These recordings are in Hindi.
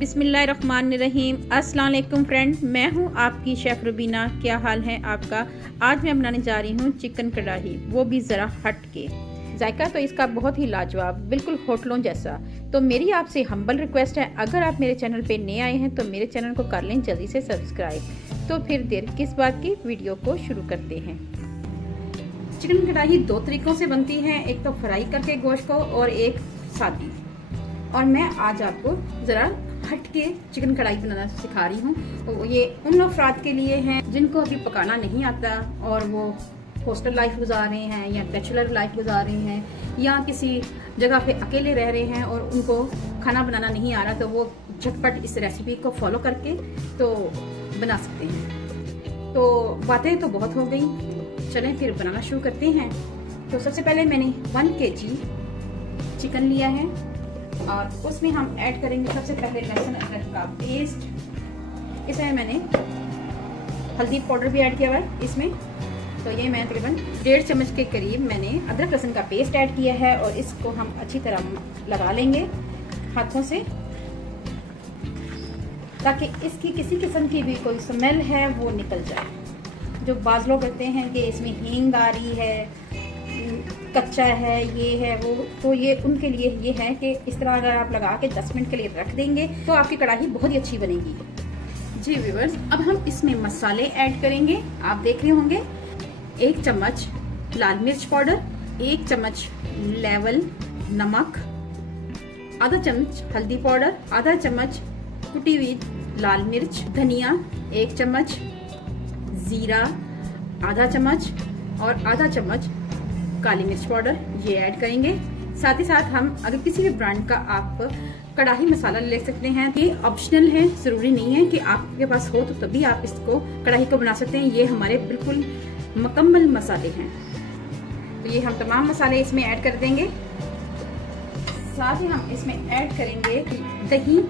बिस्मिल्लाहिर्रहमानिर्रहीम। अस्सलाम वालेकुम फ्रेंड, मैं हूं आपकी शेफ़ रुबीना। क्या हाल है आपका? आज मैं बनाने जा रही हूं चिकन कढ़ाई, वो भी ज़रा हट के। जायका तो इसका बहुत ही लाजवाब, बिल्कुल होटलों जैसा। तो मेरी आपसे हम्बल रिक्वेस्ट है, अगर आप मेरे चैनल पे नए आए हैं तो मेरे चैनल को कर लें जल्दी से सब्सक्राइब। तो फिर देर किस बात की, वीडियो को शुरू करते हैं। चिकन कढ़ाई दो तरीक़ों से बनती है, एक तो फ्राई करके गोश्त को और एक सादी। और मैं आज आपको ज़रा हट के चिकन कढ़ाई बनाना सिखा रही हूँ। तो ये उन अफराद के लिए है जिनको अभी पकाना नहीं आता और वो हॉस्टल लाइफ गुजार रहे हैं या बैचलर लाइफ गुजार रहे हैं या किसी जगह पे अकेले रह रहे हैं और उनको खाना बनाना नहीं आ रहा, तो वो झटपट इस रेसिपी को फॉलो करके तो बना सकते हैं। तो बातें तो बहुत हो गई, चलें फिर बनाना शुरू करते हैं। तो सबसे पहले मैंने 1 kg चिकन लिया है और उसमें हम ऐड करेंगे सबसे पहले लहसुन अदरक का पेस्ट। इसमें मैंने हल्दी पाउडर भी ऐड किया हुआ है इसमें। तो ये मैं तकरीबन 1.5 चम्मच के करीब मैंने अदरक लहसुन का पेस्ट ऐड किया है और इसको हम अच्छी तरह लगा लेंगे हाथों से, ताकि इसकी किसी किस्म की भी कोई स्मेल है वो निकल जाए। जो बाज़ लोग कहते हैं कि इसमें हींग आ रही है, कच्चा है, ये है वो, तो ये उनके लिए ये है कि इस तरह अगर आप लगा के 10 मिनट के लिए रख देंगे तो आपकी कढ़ाई बहुत ही अच्छी बनेगी। जी व्यूअर्स, अब हम इसमें मसाले ऐड करेंगे। आप देख रहे होंगे 1 चम्मच लाल मिर्च पाउडर, 1 चम्मच लेवल नमक, आधा चम्मच हल्दी पाउडर, आधा चम्मच कुटी हुई लाल मिर्च, धनिया 1 चम्मच, जीरा आधा चम्मच और आधा चम्मच काली मिर्च पाउडर ये ऐड करेंगे। साथ ही साथ हम अगर किसी भी ब्रांड का आप कढ़ाई मसाला ले सकते हैं, ये ऑप्शनल है, जरूरी नहीं है कि आपके पास हो तो तभी आप इसको कढ़ाई को बना सकते हैं। ये हमारे बिल्कुल मुकम्मल मसाले हैं। तो ये हम तमाम मसाले इसमें ऐड कर देंगे। साथ ही हम इसमें ऐड करेंगे दही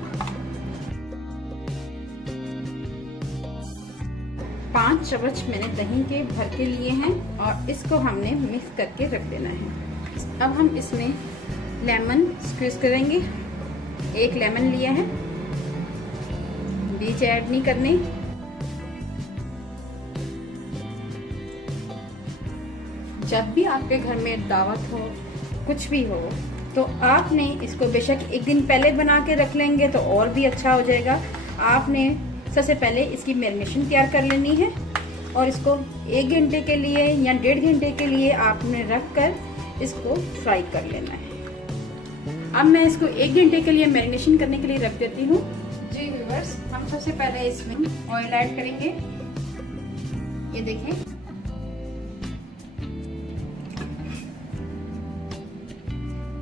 5 चम्मच मैंने दही के भर के लिए हैं और इसको हमने मिक्स करके रख देना है। अब हम इसमें लेमन स्क्वीज करेंगे। 1 लेमन लिया है, बीज ऐड नहीं करने। जब भी आपके घर में दावत हो, कुछ भी हो, तो आपने इसको बेशक 1 दिन पहले बना के रख लेंगे तो और भी अच्छा हो जाएगा। आपने सबसे पहले इसकी मैरिनेशन तैयार कर लेनी है और इसको 1 घंटे के लिए या 1.5 घंटे के लिए आपने रख कर इसको फ्राई कर लेना है। अब मैं इसको 1 घंटे के लिए मैरिनेशन करने के लिए रख देती हूँ। जी व्यूअर्स, हम सबसे पहले इसमें ऑयल ऐड करेंगे। ये देखें,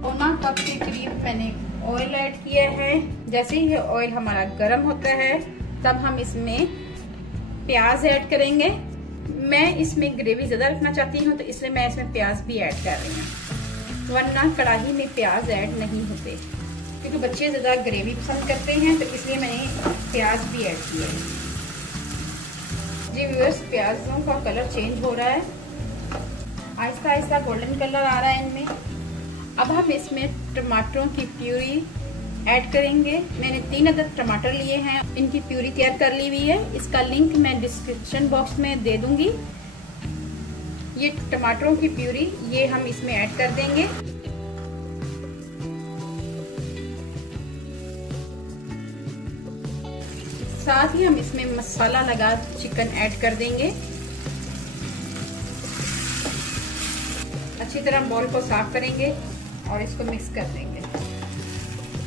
पौना कप के करीब मैंने ऑयल ऐड किया है। जैसे ही ये ऑयल हमारा गर्म होता है तब हम इसमें प्याज ऐड करेंगे। मैं इसमें ग्रेवी ज़्यादा रखना चाहती हूँ तो इसलिए मैं इसमें प्याज भी ऐड कर रही हूँ, वरना कढ़ाई में प्याज ऐड नहीं होते क्योंकि बच्चे ज़्यादा ग्रेवी पसंद करते हैं, तो इसलिए मैंने प्याज भी ऐड किया है। जी व्यूअर्स, प्याजों का कलर चेंज हो रहा है, आहिस्ता आहिस्ता गोल्डन कलर आ रहा है इनमें। अब हम इसमें टमाटरों की प्यूरी ऐड करेंगे। मैंने 3 अदद टमाटर लिए हैं, इनकी प्यूरी तैयार कर ली हुई है। इसका लिंक मैं डिस्क्रिप्शन बॉक्स में दे दूंगी। ये टमाटरों की प्यूरी ये हम इसमें ऐड कर देंगे। साथ ही हम इसमें मसाला लगा चिकन ऐड कर देंगे। अच्छी तरह बॉल को साफ करेंगे और इसको मिक्स कर देंगे।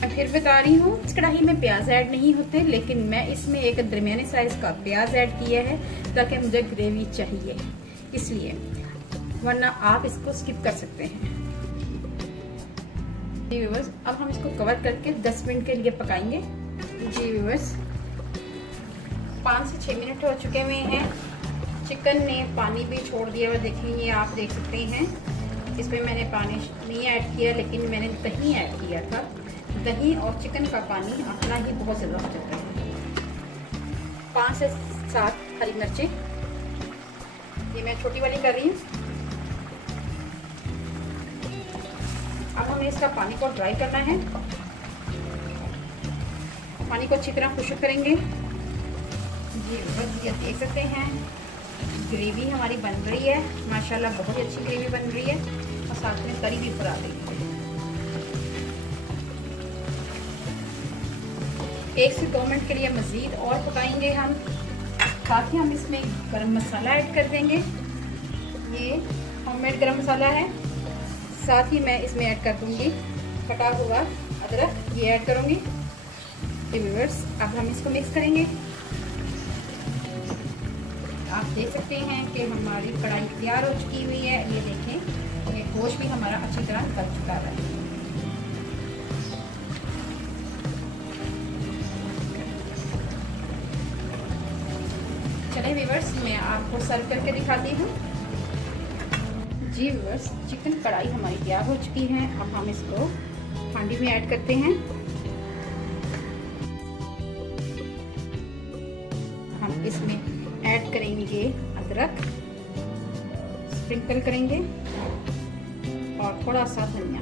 मैं फिर बता रही हूँ, इस कढ़ाई में प्याज ऐड नहीं होते, लेकिन मैं इसमें एक दरमियाने साइज का प्याज ऐड किया है ताकि मुझे ग्रेवी चाहिए इसलिए, वरना आप इसको स्किप कर सकते हैं। जी व्यूअर्स, अब हम इसको कवर करके 10 मिनट के लिए पकाएंगे। जी व्यूअर्स, 5 से 6 मिनट हो चुके हुए हैं। चिकन ने पानी भी छोड़ दिया हुआ, देखिए आप देख सकते हैं। इसमें मैंने पानी नहीं ऐड किया, लेकिन मैंने दही ऐड किया था। दही और चिकन का पानी अपना ही बहुत ज़्यादा हो जाता है। 5 से 7 हरी मिर्चें, ये मैं छोटी वाली कर रही हूँ। अब हमें इसका पानी को ड्राई करना है। पानी को अच्छी तरह खुश्क करेंगे। जी बस ये देख सकते हैं ग्रेवी हमारी बन रही है माशाल्लाह, बहुत ही अच्छी ग्रेवी बन रही है और साथ में तरी भी ऊपर आ गई है। 1 से 2 मिनट के लिए मज़ीद और पकाएंगे हम। साथ ही हम इसमें गरम मसाला ऐड कर देंगे, ये होममेड गरम मसाला है। साथ ही मैं इसमें ऐड कर दूंगी कटा हुआ अदरक, ये ऐड करूंगी। व्यूअर्स अब हम इसको मिक्स करेंगे। आप देख सकते हैं कि हमारी कढ़ाई तैयार हो चुकी हुई है। ये देखें ये गोश्त भी हमारा अच्छी तरह गल चुका है। चलिए व्यूअर्स मैं आपको सर्व करके दिखाती हूँ। जी व्यूअर्स चिकन कढ़ाई हमारी तैयार हो चुकी है। अब हम इसको हांडी में ऐड करते हैं। हम इसमें ऐड करेंगे अदरक, स्प्रिंकल करेंगे और थोड़ा सा धनिया।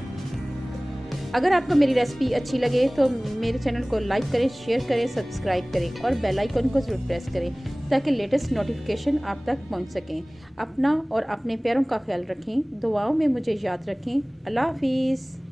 अगर आपको मेरी रेसिपी अच्छी लगे तो मेरे चैनल को लाइक करें, शेयर करें, सब्सक्राइब करें और बेल आइकन को ज़रूर प्रेस करें ताकि लेटेस्ट नोटिफिकेशन आप तक पहुंच सकें। अपना और अपने प्यारों का ख्याल रखें, दुआओं में मुझे याद रखें। अल्लाह हाफिज़।